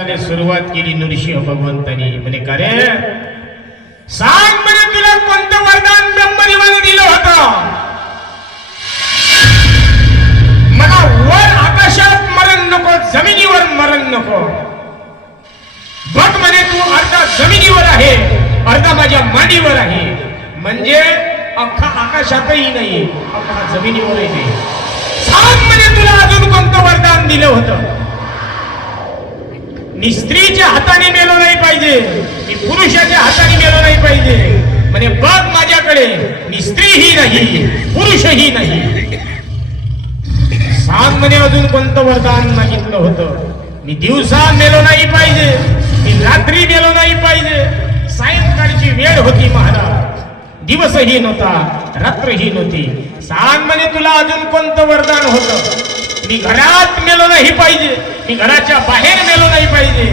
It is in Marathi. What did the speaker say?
वरदानाने सुरुवात केली नृसिंह भगवंतानी. म्हणे का रे सांग म्हणे तुला कोणतं वरदान ब्रह्मदेवाने दिलं होतं. मला वर आकाशात मरण नको, जमिनीवर मरण नको. बघ म्हणे तू अर्धा जमिनीवर आहे, अर्धा माझ्या मांडीवर आहे. म्हणजे अख्खा आकाशातही नाही, अख्खा जमिनीवरही नाही. सांग म्हणे तुला अजून कोणतं वरदान दिलं होतं. मी स्त्रीच्या हाताने मेलो नाही पाहिजे, मी पुरुषाच्या हाताने मेलो नाही पाहिजे. म्हणे बघ माझ्याकडे मी स्त्रीही नाही पुरुषही नाही. सांग म्हणे अजून कोणतं वरदान मागितलं होतं. मी दिवसा मेलो नाही पाहिजे, मी रात्री मेलो नाही पाहिजे. सायंकाळची वेळ होती महाराज, दिवसही नव्हता रात्रही नव्हती. सांग म्हणे तुला अजून कोणतं वरदान होतं. मी घरात मेलो नाही पाहिजे, मी घराच्या बाहेर मेलो